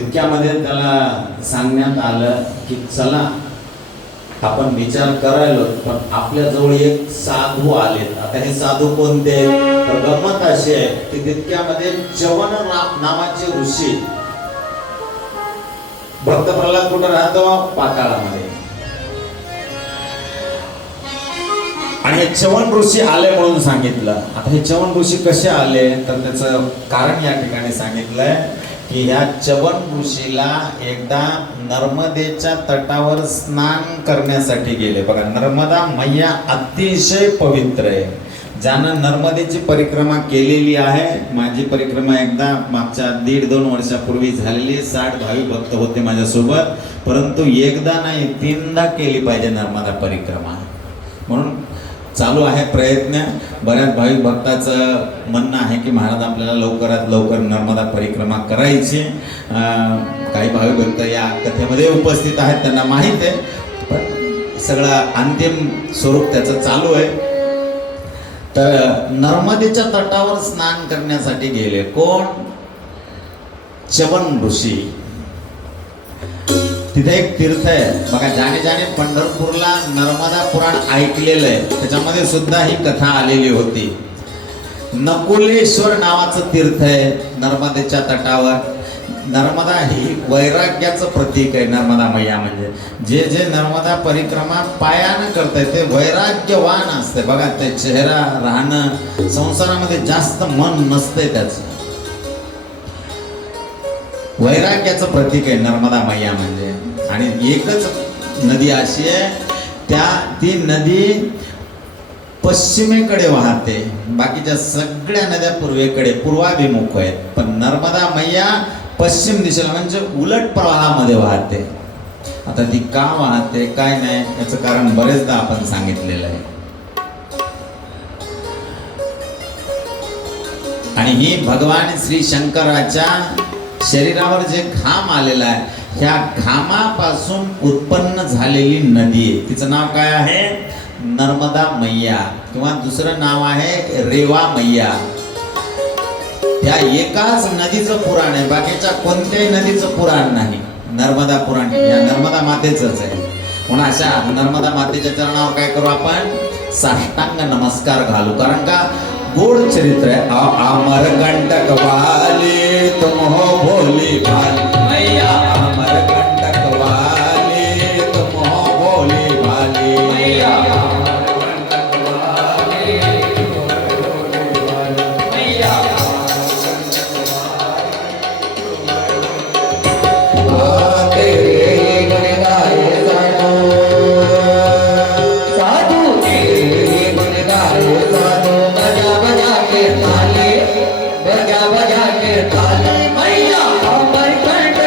तितक्यामध्ये त्याला सांगण्यात आलं की चला आपण विचार करायलो, पण आपल्या जवळ एक साधू आलेत. आता हे साधू कोणते? तर गंमत अशी आहे की तितक्यामध्ये च्यवन नावाचे ऋषी, भक्त प्रल्हाद कुठं राहतो? पाताळामध्ये. आणि हे च्यवन ऋषी आले म्हणून सांगितलं. आता हे च्यवन ऋषी कसे आले तर त्याचं कारण या ठिकाणी सांगितलंय की ह्या च्यवन ऋषीला एकदा नर्मदेच्या तटावर स्नान करण्यासाठी गेले. बघा, नर्मदा मैया अतिशय पवित्र आहे. ज्यानं नर्मदेची परिक्रमा केलेली आहे, माझी परिक्रमा एकदा मागच्या 1.5-2 वर्षापूर्वी झालेली, 60 भाविक भक्त होते माझ्यासोबत, परंतु एकदा नाही 3दा केली पाहिजे नर्मदा परिक्रमा. म्हणून चालू आहे प्रयत्न. बऱ्याच भाविक भक्ताचं म्हणणं आहे की महाराज आपल्याला लवकरात लवकर नर्मदा परिक्रमा करायची. काही भाविक भक्त या कथेमध्ये उपस्थित आहेत, त्यांना माहीत आहे, पण सगळं अंतिम स्वरूप त्याचं चालू आहे. तर नर्मदेच्या तटावर स्नान करण्यासाठी गेले. कोण? च्यवन ऋषी. तिथे एक तीर्थ आहे बघा, ज्याने ज्याने पंढरपूरला नर्मदा पुराण ऐकलेलं आहे त्याच्यामध्ये सुद्धा ही कथा आलेली होती. नकुलेश्वर नावाचं तीर्थ आहे नर्मदेच्या तटावर. नर्मदा ही वैराग्याचं प्रतीक आहे. नर्मदा मैया म्हणजे जे जे नर्मदा परिक्रमा पायानं करताय ते वैराग्यवान असते. बघा, ते चेहरा, राहणं, संसारामध्ये जास्त मन नसते त्याचं. वैराग्याचं प्रतीक आहे नर्मदा मैया म्हणजे. आणि एकच नदी अशी आहे, ती नदी पश्चिमेकडे वाहते. बाकीच्या सगळ्या नद्या पूर्वेकडे, पूर्वाभिमुख आहेत, पण नर्मदा मैया पश्चिम दिशेला म्हणजे उलट प्रवाहामध्ये वाहते. आता ती का वाहते काय नाही याचं कारण बरेचदा आपण सांगितलेलं आहे. आणि ही भगवान श्री शंकराच्या शरीरावर जे घाम आलेला आहे, ह्या घामापासून उत्पन्न झालेली नदी आहे. तिचं नाव काय आहे? नर्मदा मैया, किंवा दुसरं नाव आहे रेवा मैया. ह्या एकाच नदीचं पुराण आहे, बाकीच्या कोणत्याही नदीचं पुराण नाही. नर्मदा पुराण या नर्मदा मातेचंच आहे. म्हणून अशा नर्मदा मातेच्या चरणावर काय करू आपण? साष्टांग नमस्कार घालू. कारण का? गोड चरित्र आहे. अमरकंटक वाली तुम हो भोली भाली मैया, अमरकंटक वाली तुम हो भोली भाली मैया, अमरकंटक वाली तुम हो भोली भाली मैया, तेरे गुण गाए साधु, तेरे गुण गाए साधु, बजा बजा के ताली मैया, अमरकंटक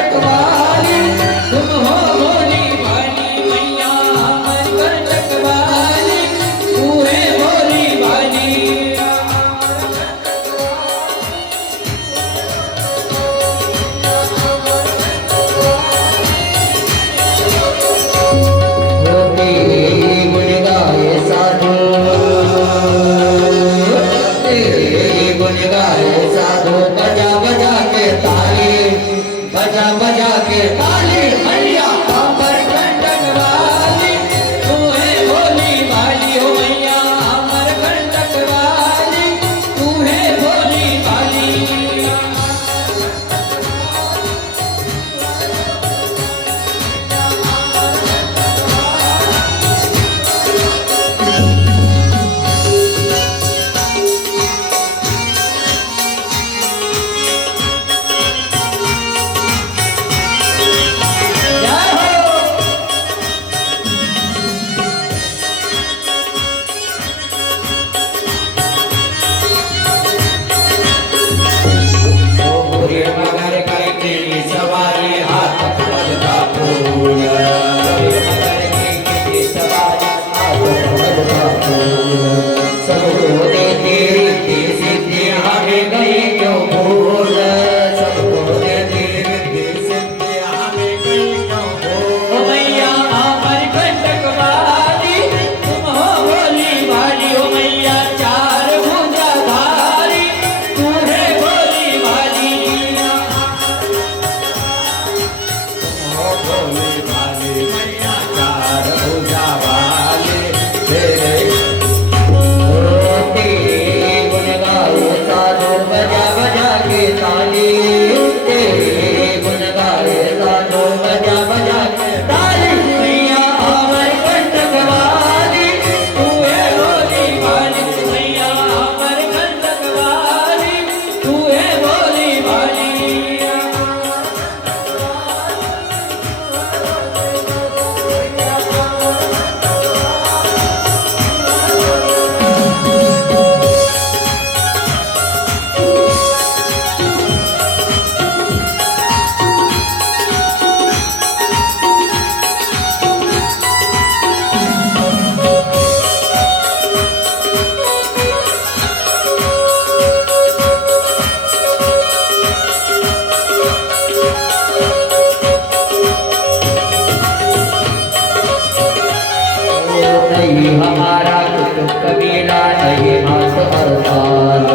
कबीला नहीं मात अवतार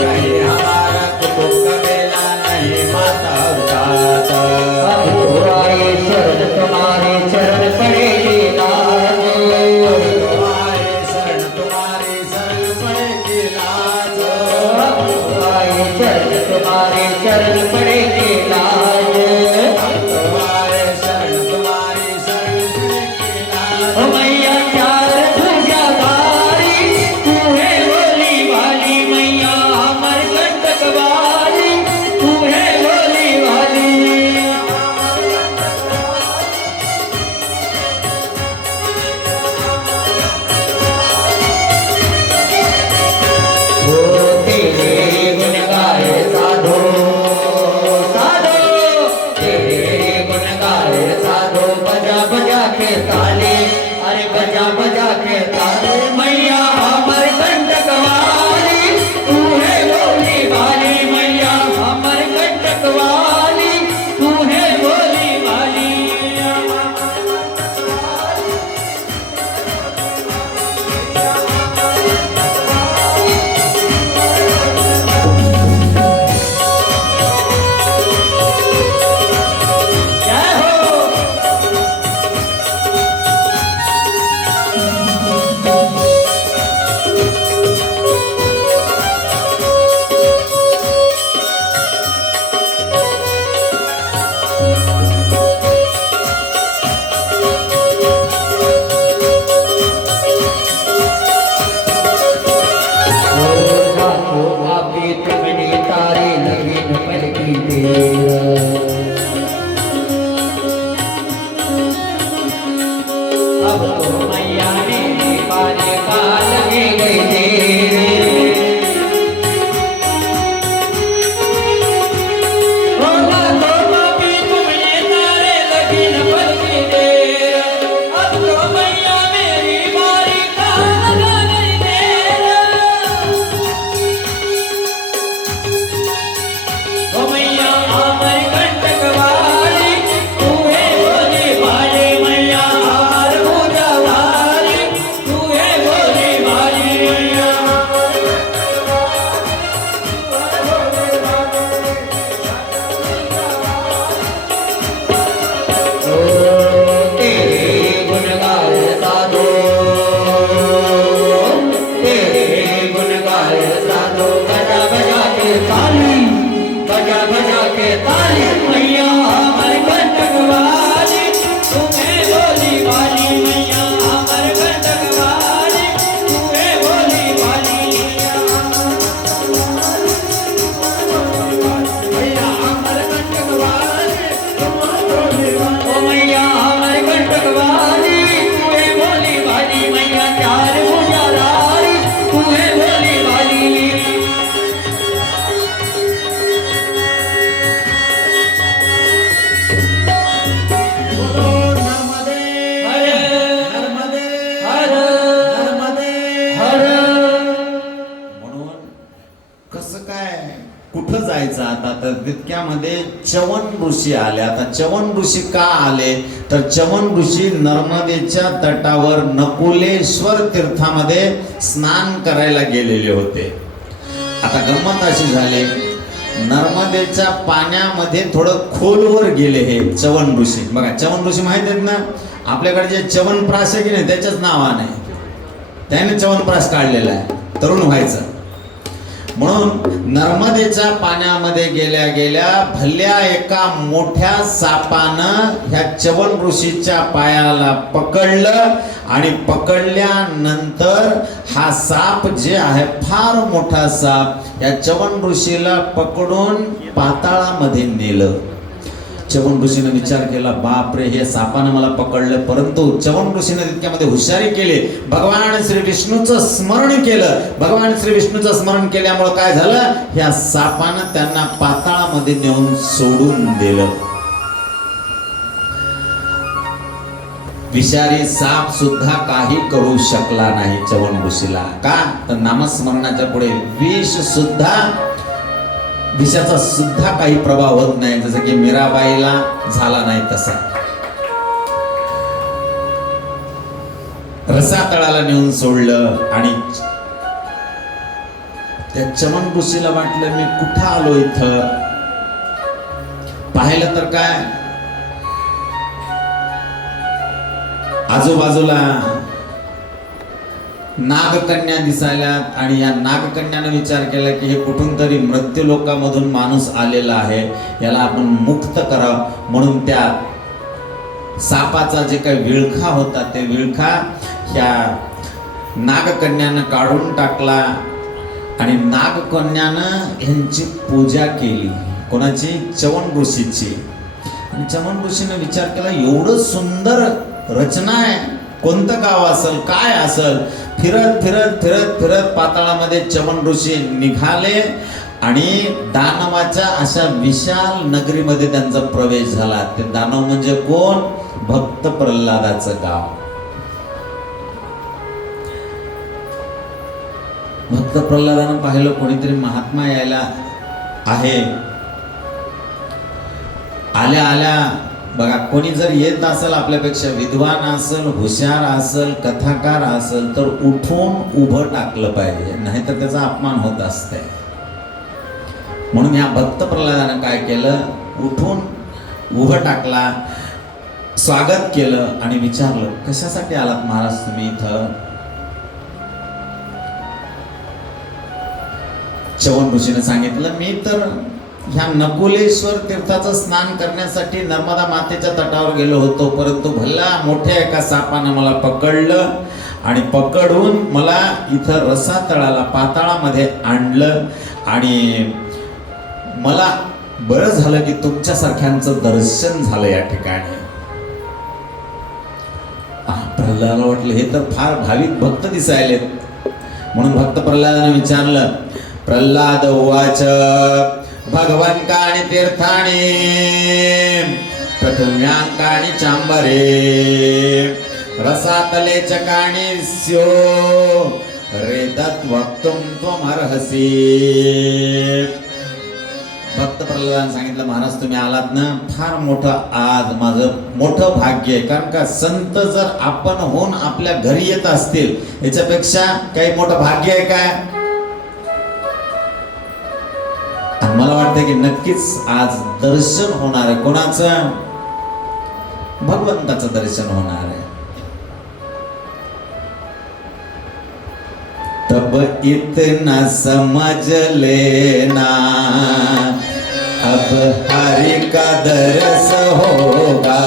नहीं हमारा कुटुंब कबीला नहीं माता अवतार अब तो आए शरण तुम्हारे चरण पड़ेगी लाज तुम्हारे शरण पड़ेगी लाज अब तो आए शरण तुम्हारे चरण पड़ेगी लाज तुम्हारे शरण पड़ेगी लाज ओ मैया चार भुजाधारी तू है भोली वाली मैया अमर कंटक वाली तू है भोली वाली ओ तेरे गुण गाए साधो साधो तेरे गुण गाए साधो बजा बजा के ताली अरे बजा बजा के ताली मैया अमर कंटक वाली तू है भोली वाली मैया अमर कंटक वाली तू है भोली वाली जय हो तारे लगी न पलकी तेरा अब तो मैया मेरी पाने का लगे गई तेरे होगा तो पापी तुमने तारे लगी न पलकी तेरा अब तो मैया मेरी बारी का लगा गई तेरा ओ मैया अमर कंटक वाली तू है भोली वाली मैया अमर भुजा वाली तू है भोली वाली मैया ओ तेरे गुण गाए साधो तेरे गुण गाए साधो बजा बजा के ताली बजा बजा के ताली मैया अमर कंटक वाली तुम्हें भोली वाली मैया अमर कंटक वाली तुम्हें भोली वाली मैया अमर कंटक वाली ओ मैया अमर कंटक वाली तुम्हें भोली वाली मैया चार भुजाधारी तुम्हें भोली वाली नर्मदे हर नर्मदे हर नर्मदे हर म्हणून कसं काय कुठं जायचं आता तर तितक्यामध्ये च्यवन ऋषी आले. आता च्यवन ऋषी का आले तर च्यवन ऋषी नर्मदेच्या तटावर नकुलेश्वर तीर्थामध्ये स्नान करायला गेलेले होते. आता गंमत अशी झाली नर्मदेच्या पाण्यामध्ये थोडं खोलवर गेले हे च्यवन ऋषी. बघा च्यवन ऋषी माहित आहेत ना आपल्याकडे जे च्यवनप्राश आहे की नाही त्याच्याच नावाने त्याने च्यवनप्राश काढलेला आहे तरुण व्हायचं म्हणून. नर्मदेच्या पाण्यामध्ये गेल्या गेल्या भल्या एका मोठ्या सापानं ह्या च्यवन ऋषीच्या पायाला पकडलं आणि पकडल्यानंतर हा साप जे आहे फार मोठा साप या च्यवन ऋषीला पकडून पाताळामध्ये नेलं. च्यवन ऋषीने विचार केला बापरे हे सापानं मला पकडलं. परंतु च्यवन ऋषीने तितक्यामध्ये हुशारी केली. भगवान श्री विष्णूचं स्मरण केलं. भगवान श्री विष्णूचं स्मरण केल्यामुळे काय झालं ह्या सापानं त्यांना पाताळामध्ये नेऊन सोडून दिलं. विषारी साप सुद्धा काही करू शकला नाही च्यवन ऋषीला. का तर नामस्मरणाच्या पुढे विषाचा सुद्धा काही प्रभाव होत नाही जसं की मीराबाईला झाला नाही तसा. रसातळाला नेऊन सोडलं आणि त्या चमन ऋषीला वाटलं मी कुठं आलो इथं. पाहिलं तर काय आजूबाजूला नागकन्या दिसायल्यात आणि या नागकन्यानं विचार केला की हे कुठून तरी मृत्यू लोकामधून माणूस आलेला आहे, याला आपण मुक्त करावं. म्हणून त्या सापाचा जे काही विळखा होता ते विळखा ह्या नागकन्यानं काढून टाकला आणि नागकन्यानं ह्यांची पूजा केली. कोणाची? च्यवन ऋषीची. आणि च्यवन ऋषीने विचार केला एवढं सुंदर रचना आहे, कोणतं गाव असेल, काय असेल. फिरत फिरत फिरत फिरत पाताळामध्ये च्यवन ऋषी निघाले आणि दानवाच्या अशा विशाल नगरीमध्ये त्यांचा प्रवेश झाला. ते दानव म्हणजे कोण? भक्त प्रल्हादाचं गाव. भक्त प्रल्हादानं पाहिलं कोणीतरी महात्मा यायला आहे. आल्या आल्या बघा, कोणी जर येत असेल आपल्यापेक्षा विद्वान असेल, हुशार असेल, कथाकार असेल तर उठून उभं टाकलं पाहिजे, नाहीतर त्याचा अपमान होत असते. म्हणून या भक्त प्रल्हादानं काय केलं? उठून उभं टाकला, स्वागत केलं आणि विचारलं कशासाठी आलात महाराज तुम्ही इथं? च्यवन ऋषीने सांगितलं मी तर ह्या नकुलेश्वर तीर्थाचं स्नान करण्यासाठी नर्मदा मातेच्या तटावर गेलो होतो, परंतु भल्या मोठ्या एका सापानं मला पकडलं आणि पकडून मला इथं रसातळाला पाताळामध्ये आणलं आणि मला बरं झालं की तुमच्यासारख्यांचं दर्शन झालं या ठिकाणी. प्रल्हादाला वाटलं हे तर फार भाविक भक्त दिसायलेत. म्हणून भक्त प्रल्हादाने विचारलं. प्रल्हाद उवाच भगवंतानि तीर्थानि प्रथम्यांकानि चांबरे रसातले चकानि स्यो रेदत् वक्तुं त्वमर्हसि. भक्त प्रल्हादाने सांगितलं महाराज तुम्ही आलात ना, फार मोठं आज माझं मोठं भाग्य आहे. कारण का संत जर आपण होऊन आपल्या घरी येत असतील याच्यापेक्षा काही मोठं भाग्य आहे काय? मला वाटतं की नक्कीच आज दर्शन होणार आहे. कोणाचं? भगवंताचं दर्शन होणार आहे. तब इतना समझ लेना अब हरि का दर्श होगा.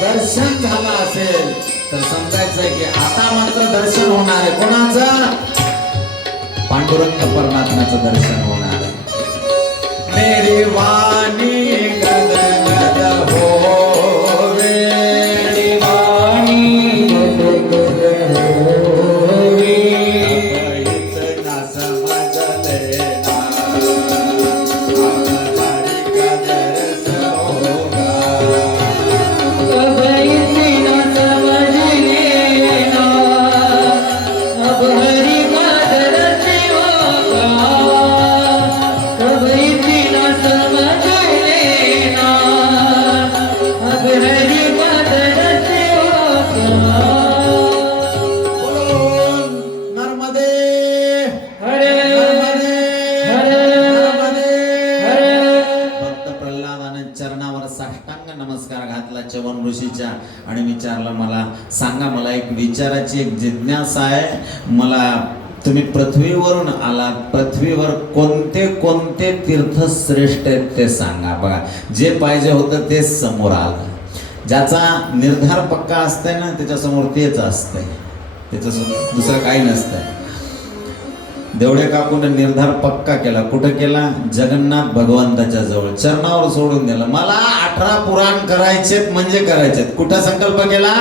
दर्शन झालं असेल तर समजायचंय की आता मात्र दर्शन होणार आहे. कोणाचं? पांडुरंग परमात्म्याचं दर्शन होणार आहे. मेरी वाणी गद गद होवे, मेरी वाणी गद गद होवे, इतना समझ लेना अब हरि का दर्श होगा. च्यवन ऋषीच्या आणि विचारलं मला सांगा, मला एक विचाराची एक जिज्ञासा आहे, मला तुम्ही पृथ्वीवरून आलात, पृथ्वीवर कोणते कोणते तीर्थ श्रेष्ठ आहेत ते सांगा. बघा, जे पाहिजे होतं तेच समोर आलं. ज्याचा निर्धार पक्का असतंय ना त्याच्यासमोर तेच असतंय, त्याच्यासमोर दुसरं काही नसतंय. देवडे काकून निर्धार पक्का केला. कुठं केला? जगन्नाथ भगवंताच्या जवळ चरणावर सोडून दिलं. मला 18 पुराण करायचेत म्हणजे करायचेत. कुठं संकल्प केला?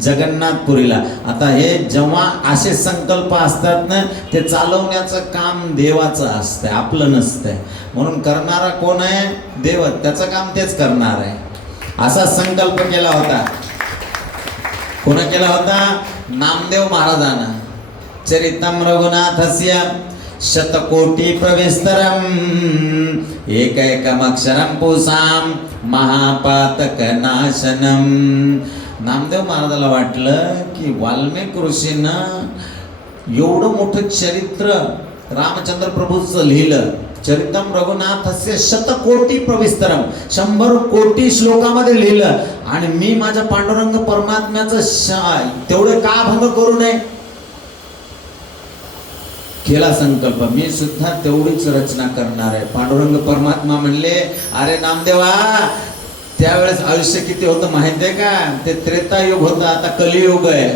जगन्नाथपुरीला. आता हे जेव्हा असे संकल्प असतात ना ते चालवण्याचं काम देवाचं असतंय, आपलं नसतंय. म्हणून करणारा कोण आहे? देव. त्याचं काम तेच करणार आहे. असा संकल्प केला होता. कोणा केला होता? नामदेव महाराजांना. चरितम रघुनाथस्य शतकोटी प्रविस्तरम एकैकमक्षरम पुसाम महापातक नाशनम. नामदेव महाराजाला वाटलं की वाल्मिक ऋषीनं एवढं मोठं चरित्र रामचंद्र प्रभूचं लिहिलं. चरितम रघुनाथस्य शतकोटी प्रविस्तरम, 100 कोटी श्लोकामध्ये लिहिलं. आणि मी माझ्या पांडुरंग परमात्म्याचं तेवढं का भंग करू नये? केला संकल्प, मी सुद्धा तेवढीच रचना करणार आहे. पांडुरंग परमात्मा म्हणले, अरे नामदेवा, त्यावेळेस आयुष्य किती होतं माहिती आहे का? ते त्रेतायुग होतं, आता कलियुग आहे.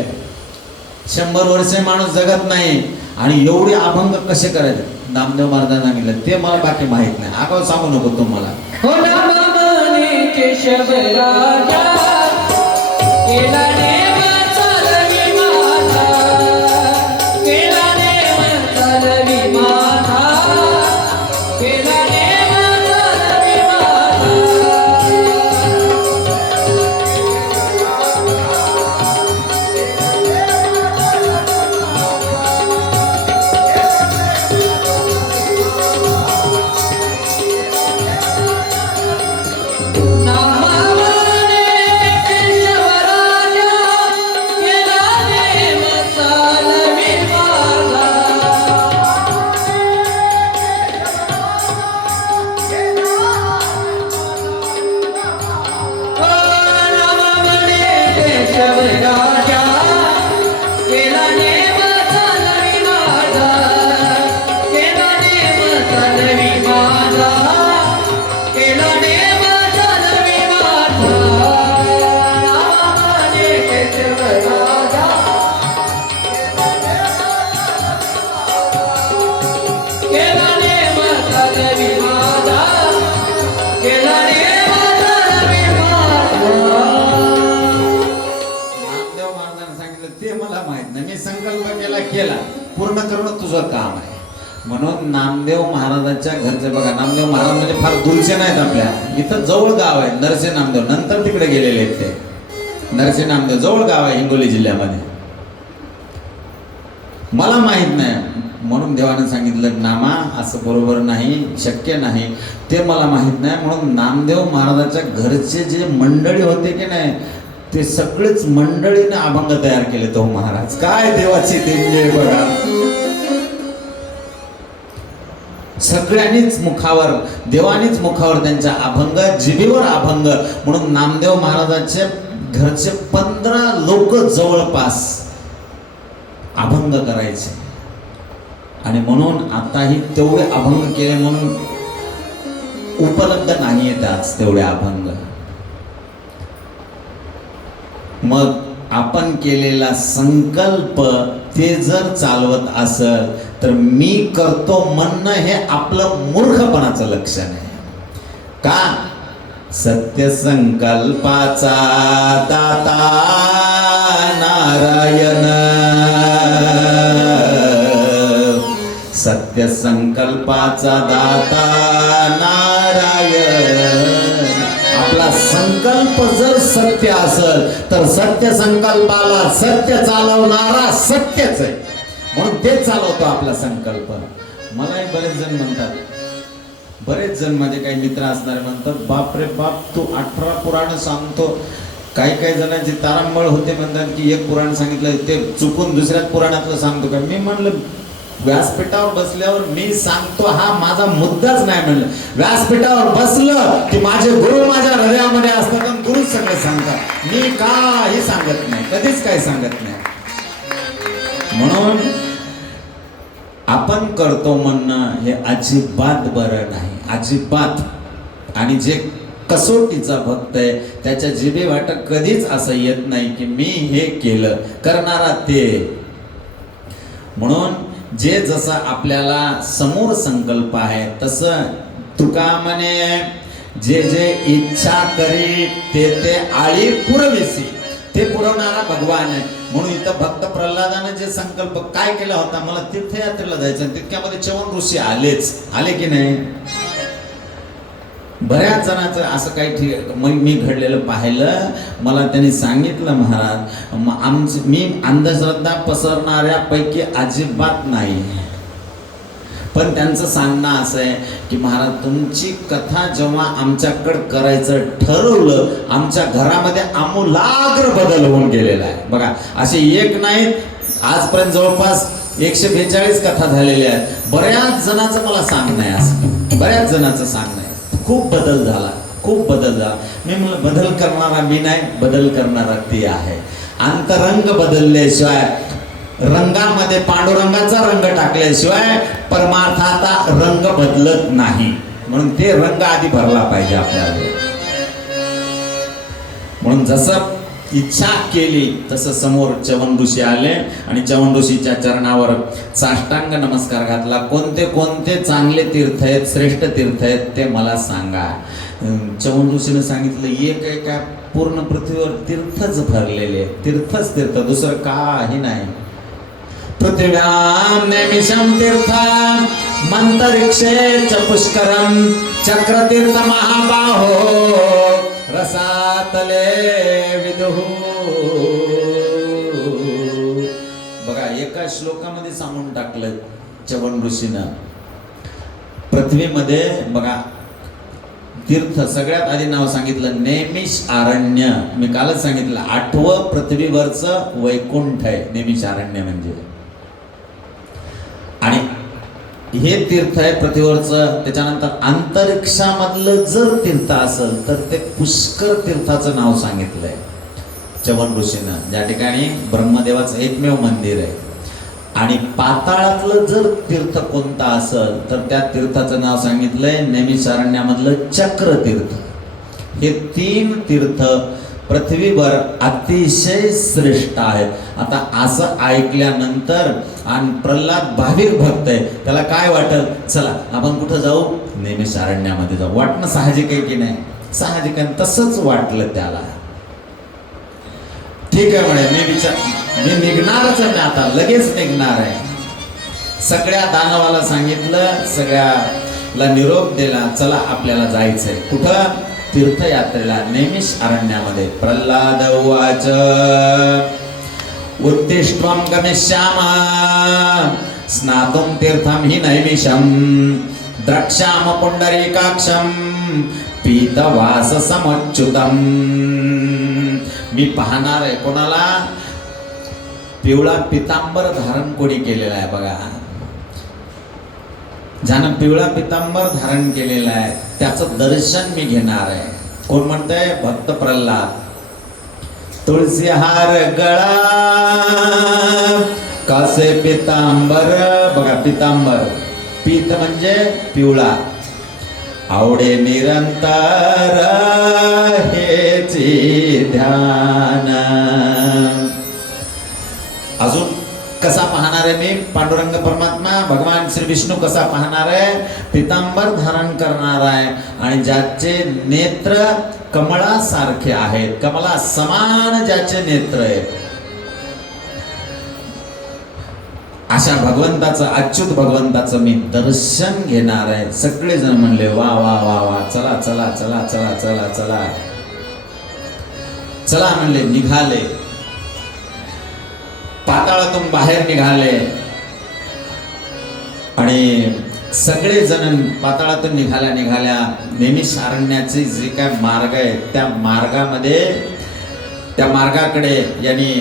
100 वर्षे माणूस जगत नाही. आणि एवढे अभंग कसे करायचे? नामदेव महाराजांना सांगितलं, ते मला बाकी माहित नाही. आगाऊ सांगू नको तुम्हाला. हो नामाने केशव राजा केला नेम चालवी माझा, केला नेम चालवी माझा, केला नेम चालवी माझा. केला पूर्ण करणं तुझं काम आहे. म्हणून नामदेव महाराजांच्या घरचे, बघा नामदेव महाराज म्हणजे फार दूरचे नाहीत, आपल्या इथं जवळ गाव आहे नरसे नामदेव. नंतर तिकडे गेलेले आहेत ते. नरसे नामदेव जवळ गाव आहे हिंगोली जिल्ह्यामध्ये. मला माहित नाही म्हणून देवाने सांगितलं, नामा असं बरोबर नाही, शक्य नाही, ते मला माहित नाही. म्हणून नामदेव महाराजांच्या घरचे जे मंडळी होते की नाही ते सगळेच मंडळीने अभंग तयार केले. तो महाराज काय देवाची देणगी आहे बघा. सगळ्यांनीच मुखावर, देवानीच मुखावर त्यांच्या अभंग, जिभेवर अभंग. म्हणून नामदेव महाराजांचे घरचे 15 लोक जवळपास अभंग करायचे. आणि म्हणून आताही तेवढे अभंग केले म्हणून उपलब्ध नाही आहेत आज तेवढे अभंग. मग आपण केलेला संकल्प ते जर चालवत असेल तर मी करतो म्हणणं हे आपलं मूर्खपणाचं लक्षण आहे. का? सत्य संकल्पाचा दाता नारायण, सत्य संकल्पाचा दाता नारायण. आपला संकल्प जर सत्य असेल तर सत्य संकल्पाला सत्य चालवणारा सत्यच आहे. म्हणून तेच चालवतो आपला संकल्प. मलाही बरेच जण म्हणतात, बरेच जण माझे काही मित्र असणारे म्हणतात, बाप रे बाप तू 18 पुराण सांगतो. काही काही जणांची तारांबळ होते, म्हणतात की एक पुराण सांगितलं ते चुकून दुसऱ्याच पुराणातलं सांगतो का. मी म्हणलं व्यासपीठावर बसल्यावर मी सांगतो हा माझा मुद्दाच नाही. म्हणलं व्यासपीठावर बसलं की माझे गुरु माझ्या हृदयामध्ये असतात आणि गुरु सगळं सांगतात. मी काही सांगत नाही, कधीच काही सांगत नाही. म्हणून आपण करतो म्हणणं हे अजिबात बरं नाही, अजिबात. आणि जे कसोटीचा भक्त आहे त्याच्या जिभे वाट कधीच असं येत नाही की मी हे केलं, करणारा ते. म्हणून जे जसं आपल्याला समोर संकल्प आहे तसं तुका म्हणे, जे जे इच्छा करी ते ते आळी पुरविसी, ते पुरवणारा भगवान आहे. म्हणून इथं भक्त प्रल्हादानं जे संकल्प काय केला होता, मला तीर्थयात्रेला जायचं, तितक्यामध्ये च्यवन ऋषी आले की नाही. बऱ्याच जणांचं असं काही मी घडलेलं पाहिलं. मला त्यांनी सांगितलं, महाराज मी अंधश्रद्धा पसरणाऱ्यापैकी अजिबात नाही, पण त्यांचं सांगणं असं आहे की महाराज तुमची कथा जेव्हा आमच्याकडं करायचं ठरवलं, आमच्या घरामध्ये आमूलाग्र बदल होऊन गेलेला आहे. बघा, असे एक नाहीत, आजपर्यंत जवळपास 142 कथा झालेल्या आहेत. बऱ्याच जणांचं मला सांगणं आहे, असं बऱ्याच जणांचं सांगणं आहे, खूप बदल झाला, खूप बदल झाला. मी म्हणलं बदल करणारा मी नाही, बदल करणारा ती आहे. अंतरंग बदलल्याशिवाय, रंगामध्ये पांडुरंगाचा रंग टाकल्याशिवाय परमार्थाचा रंग बदलत नाही. म्हणून ते रंग आधी भरला पाहिजे आपल्याला. म्हणून जसं इच्छा केली तसं समोर च्यवन ऋषी आले आणि च्यवन ऋषीच्या चरणावर साष्टांग नमस्कार घातला. कोणते कोणते चांगले तीर्थ आहेत, श्रेष्ठ तीर्थ आहेत ते मला सांगा. च्यवन ऋषीने सांगितलं, एक एका पूर्ण पृथ्वीवर तीर्थच भरलेले, तीर्थच तीर्थ, दुसरं काही नाही. पृथिव्यां नैमिषं तीर्थं मंतरिक्षे च पुष्करं चक्रतीर्थ महाबाहो रसातले विदुः. बघा, एका श्लोकामध्ये सांगून टाकलं च्यवन ऋषीनं. पृथ्वीमध्ये बघा तीर्थ सगळ्यात आधी नाव सांगितलं नैमिषारण्य. मी कालच सांगितलं 8वं पृथ्वीवरचं वैकुंठ आहे नैमिषारण्य म्हणजे. आणि हे तीर्थ आहे पृथ्वीवरचं. त्याच्यानंतर अंतरिक्षामधलं जर तीर्थ असेल तर ते पुष्कर तीर्थाचं नाव सांगितलंय च्यवन ऋषीनं, ज्या ठिकाणी ब्रह्मदेवाचं एकमेव मंदिर आहे. आणि पाताळातलं जर तीर्थ कोणता असेल तर त्या तीर्थाचं नाव सांगितलंय नैमिषारण्यामधलं चक्र तीर्थ. हे 3 तीर्थ पृथ्वीवर अतिशय श्रेष्ठ आहेत. आता असं ऐकल्यानंतर आणि प्रल्हाद भाविक भक्त आहे, त्याला काय वाटत, चला आपण कुठं जाऊ, नैमिषारण्यामध्ये जाऊ. वाटणं साहजिक आहे की नाही, साहजिक आहे. तसंच वाटलं त्याला. ठीक आहे म्हणे, मी निघणारच आहे, आता लगेच निघणार आहे. सगळ्या दानवाला सांगितलं, सगळ्याला निरोप दिला, चला आपल्याला जायचंय. कुठं, तीर्थयात्रेला नैमिषारण्यामध्ये. प्रल्हाद उवाच उत्तिष्ठं गमिष्यामः स्नातुं तीर्थं हि नैमिषं द्रक्ष्याम पुंडरीकाक्षं पीतवास समच्युतम्. मी पाहणार आहे कोणाला, पिवळा पितांबर धारण कोणी केलेला आहे बघा. ज्यानं पिवळा पितांबर धारण केलेला आहे त्याचं दर्शन मी घेणार आहे. कोण म्हणतंय, भक्त प्रल्हाद. तुळसी हार गळा कसे पितांबर, बघा पितांबर, पीत म्हणजे पिवळा, आवडे निरंतर हेची ध्यान. अजून कसा पाहणार आहे मी, पांडुरंग परमात्मा भगवान श्री विष्णू कसा पाहणार आहे, पितांबर धारण करणार आहे. आणि ज्याचे नेत्र कमळासारखे आहेत, कमला समान ज्याचे नेत्र आहेत, अशा भगवंताचं, अच्युत भगवंताचं मी दर्शन घेणार आहे. सगळेजण म्हणले वा वा वा वा, चला चला चला चला चला चला चला म्हणले. निघाले, पाताळातून बाहेर निघाले आणि सगळेजण पाताळातून निघाल्या नैमिषारण्याचे जे काय मार्ग आहे त्या मार्गामध्ये, त्या मार्गाकडे यांनी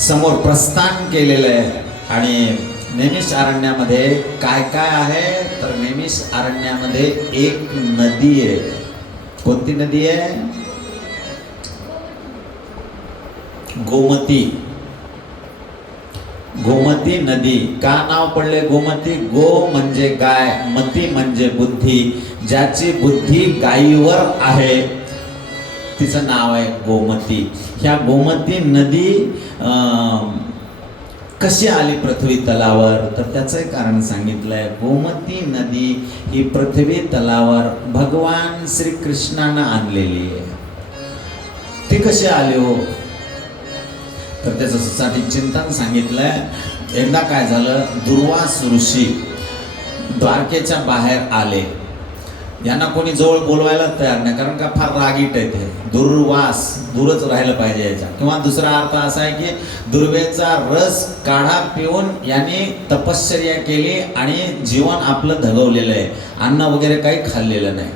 समोर प्रस्थान केलेलं आहे. आणि नैमिषारण्यामध्ये काय काय आहे तर नैमिषारण्यामध्ये एक नदी आहे. कोणती नदी आहे, गोमती. गोमती नदी का नाव पडले गोमती? गो म्हणजे गाय, मती म्हणजे बुद्धी. ज्याची बुद्धी गायीवर आहे तिचं नाव आहे गोमती. ह्या गोमती नदी कशी आली पृथ्वी तलावर? तर त्याचं कारण सांगितलंय. गोमती नदी ही पृथ्वी तलावर भगवान श्रीकृष्णानं आणलेली आहे. ती कशी आली हो? तर त्याच्यासाठी चिंतन सांगितलंय. एकदा काय झालं, दुर्वास ऋषी द्वारकेच्या बाहेर आले. यांना कोणी जवळ बोलवायला तयार नाही, कारण का फार रागीट आहे ते. दुर्वास, दूरच राहिलं पाहिजे याच्या. किंवा दुसरा अर्थ असा आहे की दुर्वेचा रस काढा पिऊन यांनी तपश्चर्या केली आणि जीवन आपलं धगवलेलं आहे, अन्न वगैरे काही खाल्लेलं नाही.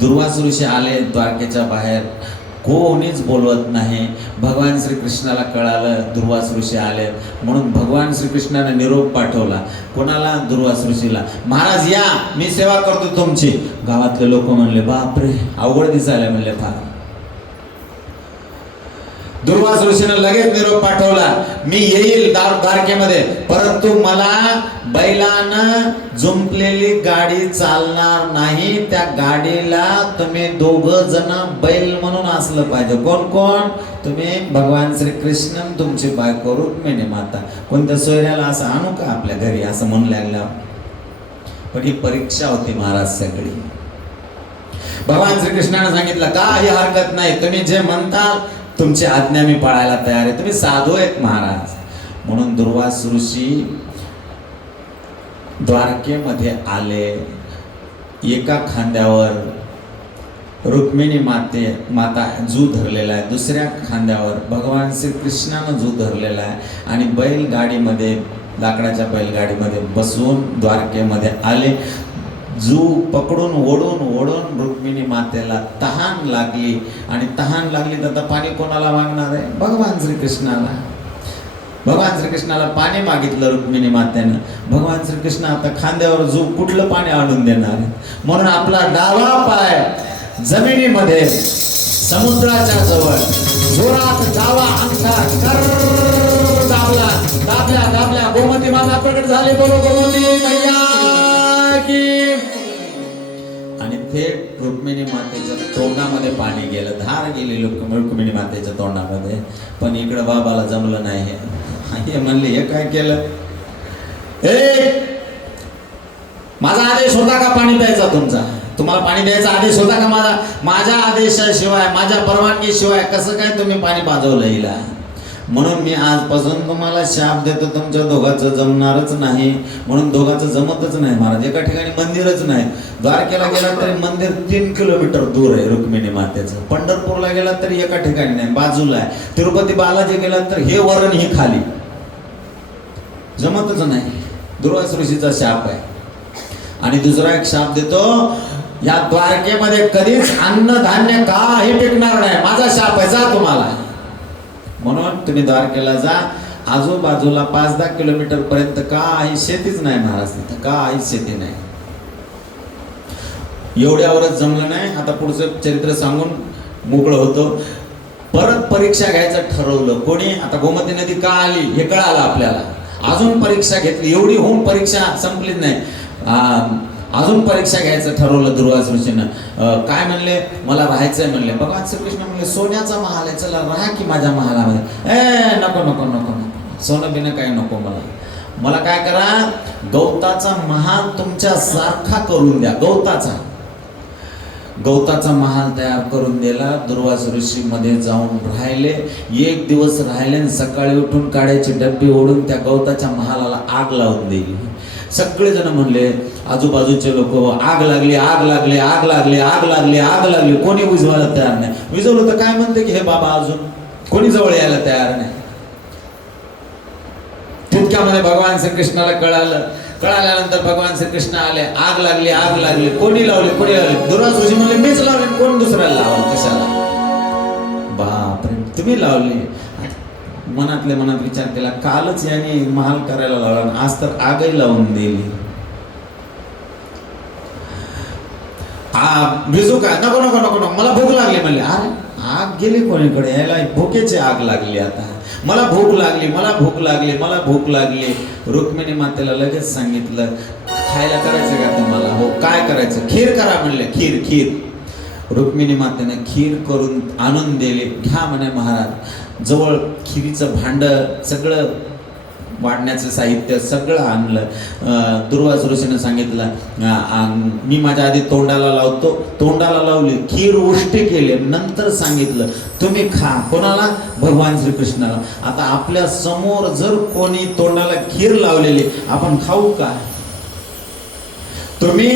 दुर्वास ऋषी आले द्वारकेच्या बाहेर, कोणीच बोलवत नाही. भगवान श्रीकृष्णाला कळालं दुर्वास ऋषी आले, म्हणून भगवान श्रीकृष्णाने निरोप पाठवला. कोणाला? दुर्वास ऋषीला. महाराज या, मी सेवा करतो तुमची. गावातले लोक म्हणले बापरे, अवघड दिसायला म्हणले फार. दुर्वास ऋषीनं लगेच निरोप पाठवला, मी येईल द्वारकेमध्ये, परंतु मला बैलानं जुंपलेली गाडी चालणार नाही. त्या गाडीला तुम्ही दोघं जण बैल म्हणून असलं पाहिजे. कोण कोण? तुम्ही, भगवान श्रीकृष्ण, तुमची बायको रुक्मिणी माता. कोणत्या सोयऱ्याला असं आणू का आपल्या घरी असं म्हणू लागला. पण ही परीक्षा होती महाराज सगळी. भगवान श्रीकृष्णाने सांगितलं काही हरकत नाही, तुम्ही जे म्हणताल तुमची आज्ञा मी पाळायला तयार आहे, तुम्ही साधू आहेत महाराज. म्हणून दुर्वास ऋषी द्वारकेमध्ये आले. एका खांद्यावर रुक्मिणी माता जू धरलेला आहे, दुसऱ्या खांद्यावर भगवान श्रीकृष्णानं जू धरलेला आहे. आणि बैलगाडीमध्ये, लाकडाच्या बैलगाडीमध्ये बसून द्वारकेमध्ये आले. जू पकडून ओढून रुक्मिणी मातेला तहान लागली. आणि तहान लागली तर आता पाणी कोणाला मागणार आहे? भगवान श्रीकृष्णाला. भगवान श्रीकृष्णाला पाणी मागितलं रुक्मिणी मातेनं. भगवान श्रीकृष्ण आता खांद्यावर जू कुठलं पाणी आणून देणार आहे? म्हणून आपला डावा पाय जमिनीमध्ये समुद्राच्या जवळ जोरात डावा अंगठा दाबला. गोमती माता प्रकट झाली. बोलो गोमती मैया की. आणि थेट रुक्मिणी मातेच्या तोंडामध्ये पाणी गेलं, धार गेली रुक्मिणी मातेच्या तोंडामध्ये. पण इकडं बाबाला जमलं नाही. हे म्हणले हे काय केलं? माझा आदेश होता का पाणी प्यायचा तुमचा? तुम्हाला पाणी द्यायचा आदेश होता का माझ्या आदेशाशिवाय, माझ्या परवानगीशिवाय कसं काय तुम्ही पाणी पाजवलं हिला? म्हणून मी आजपासून तुम्हाला शाप देतो, तुमच्या दोघांचं जमणारच नाही. म्हणून दोघांचं जमतच नाही महाराज. एका ठिकाणी मंदिरच नाही. द्वारकेला गेला तरी मंदिर 3 किलोमीटर दूर आहे रुक्मिणी मातेचं. पंढरपूरला गेला तरी एका ठिकाणी नाही, बाजूला आहे. तिरुपती बालाजी गेला तर हे वरण ही खाली. जमतच नाही. दुर्वास ऋषीचा शाप आहे. आणि दुसरा एक शाप देतो, या द्वारकेमध्ये कधीच अन्नधान्य काही पिकणार नाही. माझा शाप आहे, जा तुम्हाला. म्हणून तुम्ही द्वारकेला जा. आजूबाजूला 5-10 किलोमीटर पर्यंत काही शेतीच नाही महाराज. तिथं काही शेती नाही. एवढ्यावरच जमलं नाही. आता पुढचं चरित्र सांगून मोकळं होतो. परत परीक्षा घ्यायचं ठरवलं. कोणी? आता गोमती नदी का आली हे कळालं आपल्याला. अजून परीक्षा घेतली. एवढी होऊन परीक्षा संपलीच नाही. अजून परीक्षा घ्यायचं ठरवलं दुर्वास ऋषीनं. काय म्हणले? मला राहायचंय म्हणले. भगवान श्रीकृष्ण म्हणले सोन्याचा महाल आहे, चला राहा की माझ्या महालामध्ये. नको नको नको नको, सोनं बिनं काही नको मला काय करा, गवताचा महाल तुमच्या सारखा करून द्या. गवताचा महाल तयार करून दिला. दुर्वास ऋषी मध्ये जाऊन राहिले. 1 दिवस राहिले आणि सकाळी उठून काड्याची डब्बी ओढून त्या गवताच्या महालाला आग लावून दिली. सगळेजण म्हणले, आजूबाजूचे लोक, आग लागली आग लागली आग लागली आग लागली आग लागली. कोणी विझवायला तयार नाही. विझवलं तर काय म्हणते की हे बाबा अजून कोणी जवळ यायला तयार नाही. तितक्यामध्ये भगवान श्रीकृष्णाला कळाल्यानंतर भगवान श्रीकृष्ण आले. आग लागली कोणी लावली दुर्वास ऋषी म्हणले मीच लावली. कोण दुसऱ्याला लावलं? कशाला? बापरे, तुम्ही लावली. मनातल्या मनात विचार केला, कालच याने महाल करायला लावला, आज तर आगही लावून दिली. भिजू का? नको नको नको नको, मला भूक लागली म्हणले. अरे आग गेली कोणीकडे, यायला भुकेची आग लागली. आता मला भूक लागली, मला भूक लागली, मला भूक लागली. रुक्मिणी मातेला लगेच सांगितलं, खायला करायचं का तुम्हाला? हो, काय करायचं? खीर करा म्हणले. खीर खीर. रुक्मिणी मातेने खीर करून आणून दिली. घ्या म्हणे महाराज. जवळ खिरीचं भांड, सगळं वाढण्याचं साहित्य सगळं आणलं. दुर्वास ऋषीने सांगितलं, मी माझ्या आधी तोंडाला लावतो. तोंडाला लावली, खीर उष्टी केली. नंतर सांगितलं, तुम्ही खा. कोणाला? भगवान श्रीकृष्णाला. आता आपल्या समोर जर कोणी तोंडाला खीर लावलेली, आपण खाऊ का? तुम्ही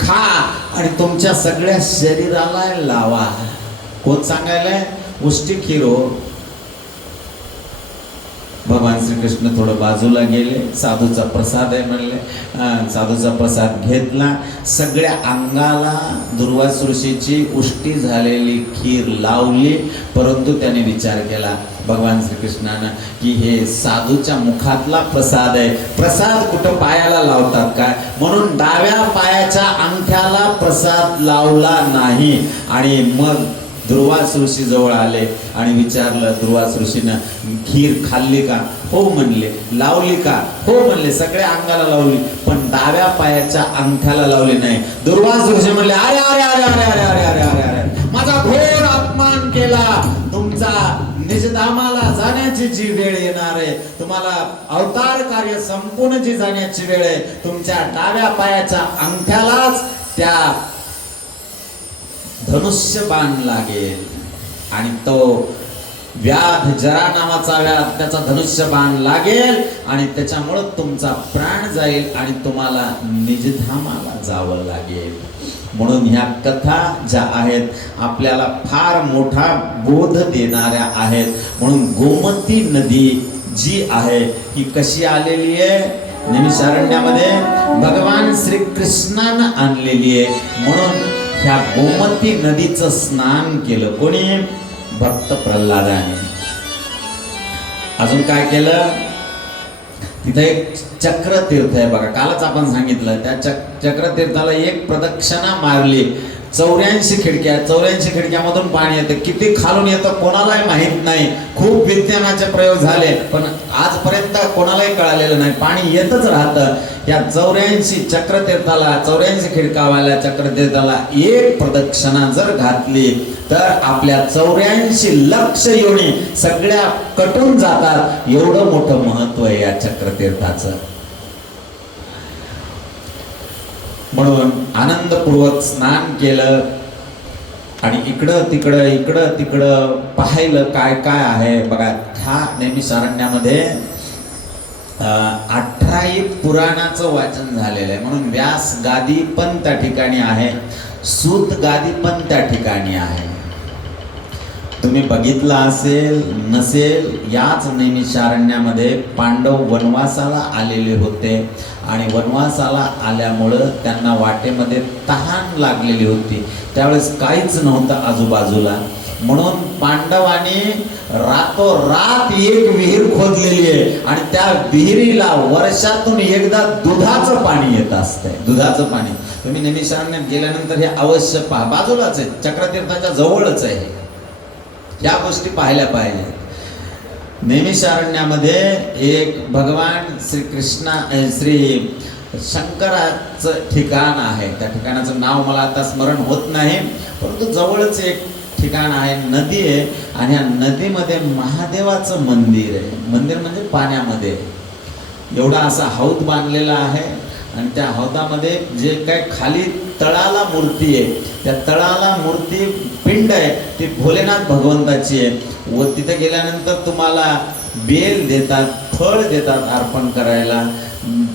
खा आणि तुमच्या सगळ्या शरीराला लावा. कोण सांगायलाय? उष्टी खीर हो. भगवान श्रीकृष्ण थोडं बाजूला गेले. साधूचा प्रसाद आहे म्हणले. साधूचा प्रसाद घेतला. सगळ्या अंगाला दुर्वास ऋषीची उष्टी झालेली खीर लावली. परंतु त्याने विचार केला भगवान श्रीकृष्णानं की हे साधूच्या मुखातला प्रसाद आहे, प्रसाद कुठं पायाला लावतात काय? म्हणून डाव्या पायाच्या अंगठ्याला प्रसाद लावला नाही. आणि मग दुर्वास ऋषी जवळ आले आणि विचारलं दुर्वास ऋषीनं, खीर खाल्ली का? हो म्हणले. लावली का? हो म्हणले. सगळ्या अंगाला लावली, पण डाव्या पायाच्या अंगठ्याला लावली नाही. दुर्वास ऋषी म्हणले, अरे अरे अरे अरे अरे अरे अरे अरे अरे, माझा घोर अपमान केला. तुमचा निजधामाला जाण्याची जी वेळ येणार आहे, तुम्हाला अवतार कार्य संपूर्ण जी जाण्याची वेळ आहे, तुमच्या डाव्या पायाच्या अंगठ्यालाच त्या धनुष्य बाण लागेल. आणि तो व्याध, जरा नावाचा व्याध, त्याचा धनुष्य बाण लागेल आणि त्याच्यामुळं तुमचा प्राण जाईल आणि तुम्हाला निजधामाला जावं लागेल. म्हणून ह्या कथा ज्या आहेत आपल्याला फार मोठा बोध देणाऱ्या आहेत. म्हणून गोमती नदी जी आहे ही कशी आलेली आहे? नैमिषारण्यामध्ये भगवान श्रीकृष्णानं आणलेली आहे. म्हणून ह्या गोमती नदीचं स्नान केलं. कोणी? भक्त प्रल्हादाने. अजून काय केलं? तिथे एक चक्रतीर्थ आहे बघा, कालच आपण सांगितलं. त्या चक्रतीर्थाला एक प्रदक्षिणा मारली. 84 खिडक्या, 84 खिडक्यामधून पाणी येतं. किती खालून येतं कोणालाही माहित नाही. खूप विज्ञानाचे प्रयोग झाले, पण आजपर्यंत कोणालाही कळालेलं नाही. पाणी येतच राहतं. या 84 चक्रतीर्थाला, 84 खिडकावाल्या चक्रतीर्थाला एक प्रदक्षिणा जर घातली तर आपल्या 84 लक्ष योनी सगळ्या कटून जातात. एवढं मोठं महत्व आहे या चक्रतीर्थाचं. म्हणून आनंदपूर्वक स्नान केलं आणि इकडं तिकडं पाहिलं काय काय आहे बघा. ह्या नैमिषारण्यामध्ये 18 पुराणाचं वाचन झालेलं आहे. म्हणून व्यास गादी पण त्या ठिकाणी आहे, सूत गादी पण त्या ठिकाणी आहे. तुम्ही बघितलं असेल नसेल, याच नैमिषारण्यामध्ये पांडव वनवासाला आलेले होते आणि वनवासाला आल्यामुळं त्यांना वाटेमध्ये तहान लागलेली होती. त्यावेळेस काहीच नव्हतं आजूबाजूला. म्हणून पांडवांनी रातोरात एक विहीर खोदलेली आहे आणि त्या विहिरीला वर्षातून एकदा दुधाचं पाणी येत असतंय. दुधाचं पाणी तुम्ही नैमिषारण्यात गेल्यानंतर हे अवश्य पहा. बाजूलाच आहे, चक्रतीर्थाच्या जवळच आहे. या गोष्टी पाहिल्या पाहिजे. नैमिषारण्यामध्ये एक भगवान श्री शंकराचं ठिकाण आहे. त्या ठिकाणाचं नाव मला आता स्मरण होत नाही, परंतु जवळच एक ठिकाण आहे, नदी आहे आणि या नदीमध्ये महादेवाचं मंदिर आहे. मंदिर म्हणजे पाण्यामध्ये एवढा असा हौद बांधलेला आहे आणि त्या हौदामध्ये जे काय खाली तळाला मूर्ती आहे, त्या तळाला मूर्ती पिंड आहे, ती भोलेनाथ भगवंताची आहे. व तिथे गेल्यानंतर तुम्हाला बेल देतात, फळ देतात अर्पण करायला.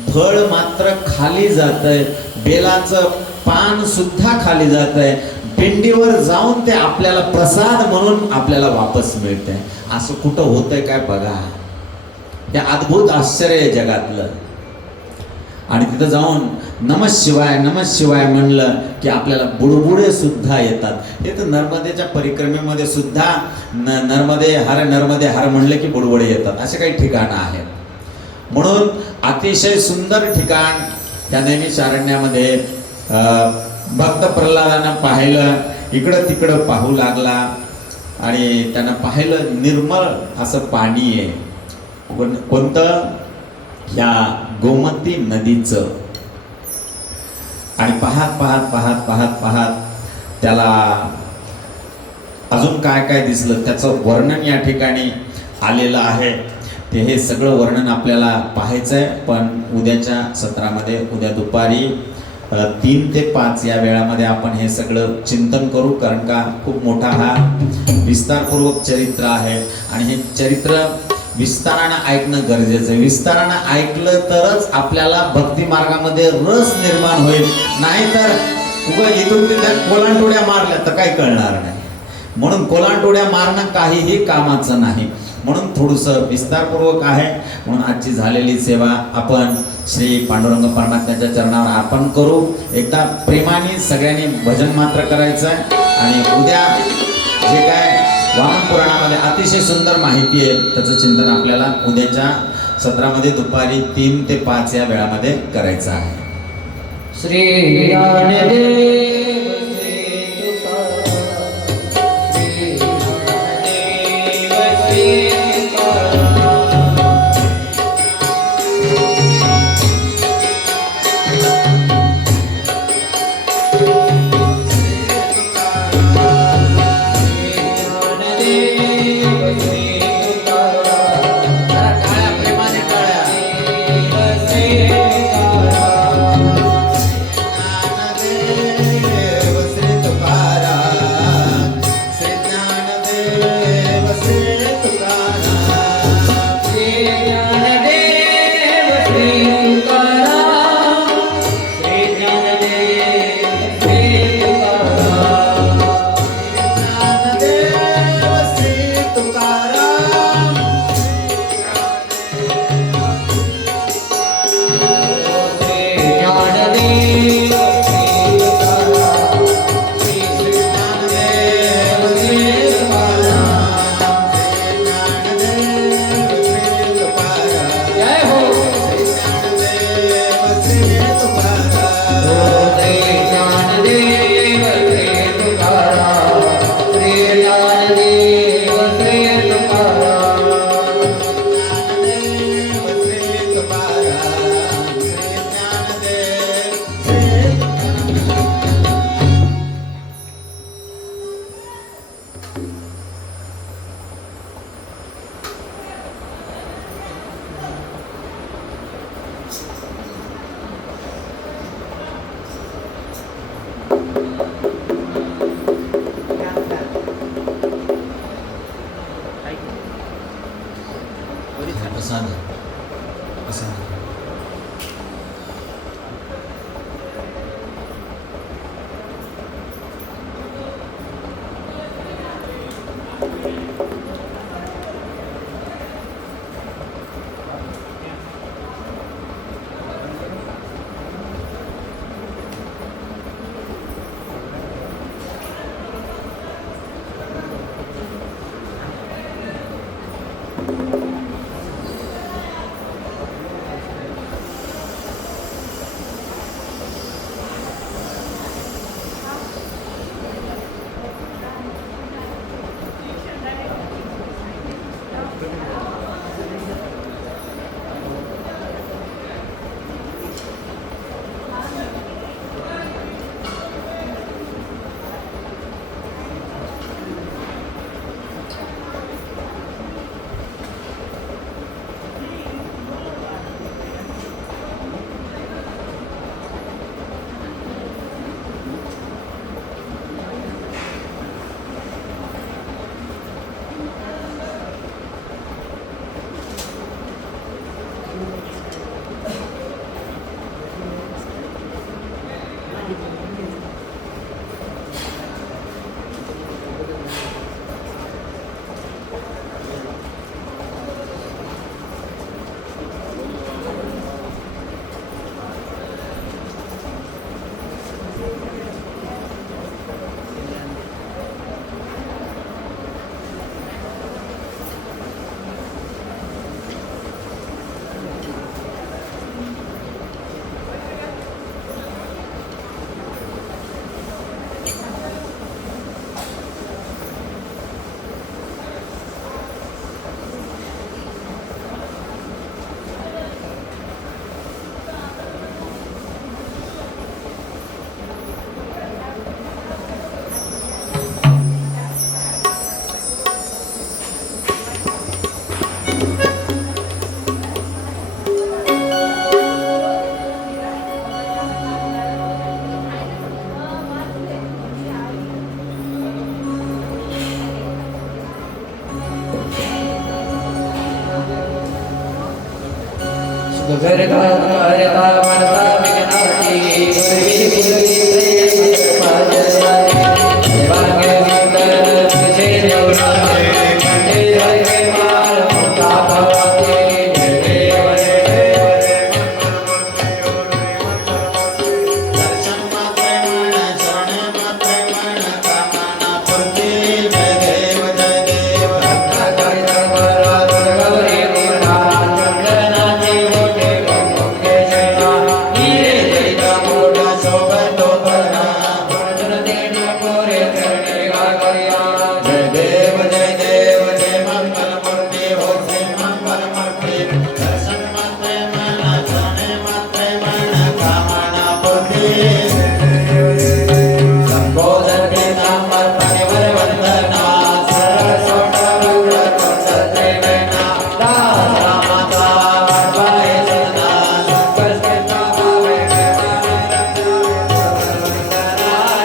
फळ मात्र खाली जातंय, बेलाचं पान सुद्धा खाली जातंय. पिंडीवर जाऊन ते आपल्याला प्रसाद म्हणून आपल्याला वापस मिळतंय. असं कुठं होतंय काय बघा. हे अद्भुत आश्चर्य आहे जगातलं. आणि तिथं जाऊन नमः शिवाय नमः शिवाय म्हणलं की आपल्याला बुडबुडे सुद्धा येतात. हे तर नर्मदेच्या परिक्रमेमध्ये सुद्धा नर्मदे हर म्हणले की बुडबुडे येतात. असे काही ठिकाणं आहेत. म्हणून अतिशय सुंदर ठिकाण त्या नैमिषारण्यामध्ये भक्त प्रल्हादानं पाहिलं. इकडं तिकडं पाहू लागला. आणि त्यांना पाहिलं निर्मळ असं पाणी आहे. कोणतं? ह्या गोमती नदीचं. आणि पाहत पाहत पाहत पाहत पाहत त्याला अजून काय काय दिसलं त्याचं वर्णन या ठिकाणी आलेलं आहे. ते हे सगळं वर्णन आपल्याला पाहायचं आहे. पण उद्याच्या सत्रामध्ये उद्या दुपारी 3 ते 5 या वेळामध्ये आपण हे सगळं चिंतन करू. कारण का खूप मोठा हा विस्तारपूर्वक चरित्र आहे आणि हे चरित्र विस्तारानं ऐकणं गरजेचं आहे. विस्तारानं ऐकलं तरच आपल्याला भक्ती मार्गामध्ये रस निर्माण होईल. नाहीतर उगा इथून तिथे कोलांटोड्या मारल्या तर काही कळणार नाही. म्हणून कोलांटोड्या मारणं काहीही कामाचं नाही. म्हणून थोडंसं विस्तारपूर्वक आहे. म्हणून आजची झालेली सेवा आपण श्री पांडुरंग परमात्म्याच्या चरणावर अर्पण करू. एकदा प्रेमाने सगळ्यांनी भजन मात्र करायचं आहे. आणि उद्या जे काय वामन पुराणामध्ये अतिशय सुंदर माहिती आहे त्याचं चिंतन आपल्याला उद्याच्या सत्रामध्ये दुपारी 3 ते 5 या वेळामध्ये करायचं आहे. श्री ज्ञानदेव श्री तुकाराम, श्री सुगर्गा हरता मरता विघ्नाची गुरुवी गुरुवी देवांगे मंगल तुझे देवनाथे खंडे हरे माल मुक्ता भवाते जय देव जय देव दर्शन मात्रे मन शरण मात्रे मन कामना पूर्ती जय देव जय देव रत्नाकरी दरबारा दुर्गौरी गुणा चंदनाचे मोठे गंगे जया हिरे जैता मोठा शोभतो बरा अर्जुन देना कोरे करणे गागरिया जय देव जय मंगल मूर्ती हो श्री मंगल मूर्ती दर्शन मात्रे मन शरण मात्रे मन कामना पूर्ती संबोधन के नामर परिवर वंदना सरल सोट रुद्र कंसत्रे वेना दास माता वरवाए सदा संकट के तावे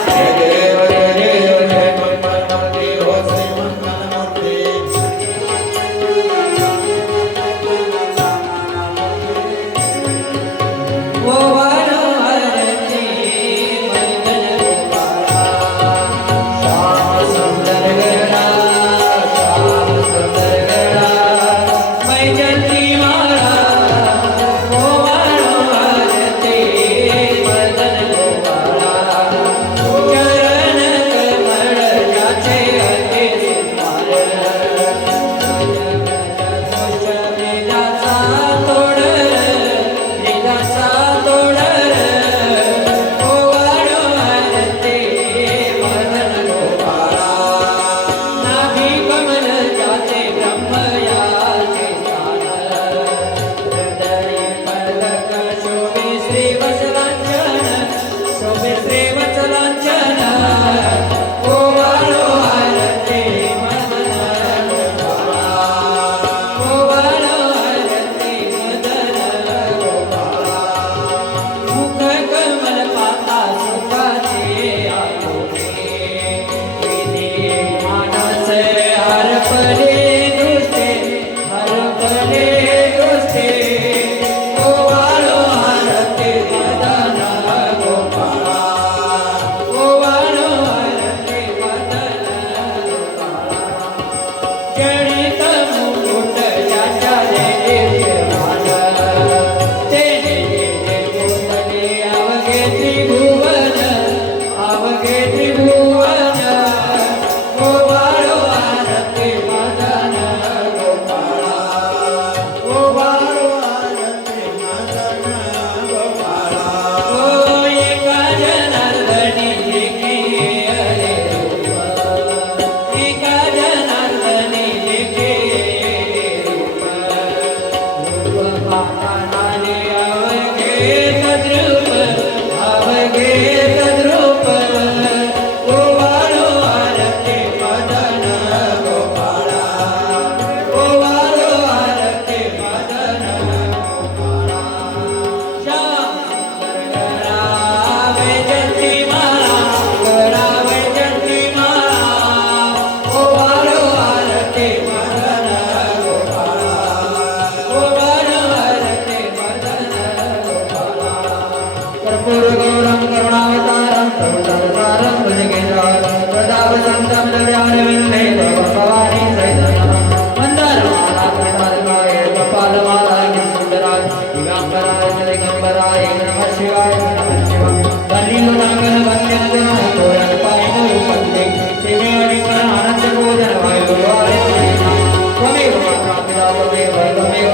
जय देव जय मंगल मूर्ति हो श्री मंगल मूर्ती वो वारो हरती मंगल गोपाला श्याम सुंदर गड़ा श्याम सुंदर गड़ा मैं जल्दी मारा वो वारो हरती मंगल गोपाला चरण कमल जाचे अति सुंदर कर्पूरगौरं करुणावतारं प्रभुतवतारं भुजगेन्द्रं प्रतापसंतं दव्यानिविन्ने भवानी सहितं मन्दारमालापरितारकाय कपालमालाय सुन्दराय दिगम्बराय दिगम्बराय नमः शिवाय नमः शिवाय वल्लीलोलांगन वन्द्यं गुणं तोरण पायिनो वन्दे शिवेणिकर आनन्दबोधन वायुवाय त्वमेव माता पिता त्वमेव त्वमेव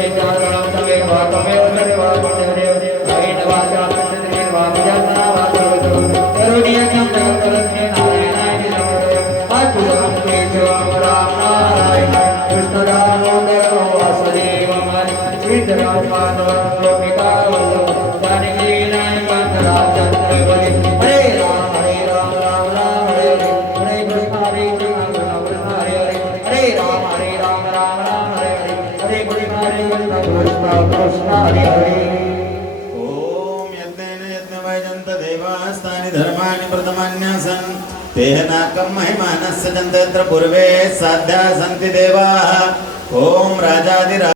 विद्यारणं त्वमेव त्वमेव सर्वा पुण्यदेव वैणवाचा प्रसन्नेवा विजयनावाचो करुणीयं जगत्तरस्मे नारायणाय नमः अद्भुतं तेजों राम नारायण कृष्ण दामोदर वासुदेव सिद्धराजमाधव गोपिका वल्लभ जानकी नायक रामचंद्र बलि हरे राम राम राम हरे हरे हरे कृष्ण हरे हरे राम राम हरे हरे कृष्ण हरे हरे ओम यज्ञेन यज्ञवैजन्त देवास्तानि धर्माणि प्रथमान्यासन् तेह नाकं महिमानस्य जन्त यत्र पूर्वे साध्या सन्ति देवाः ओम राजाधिराज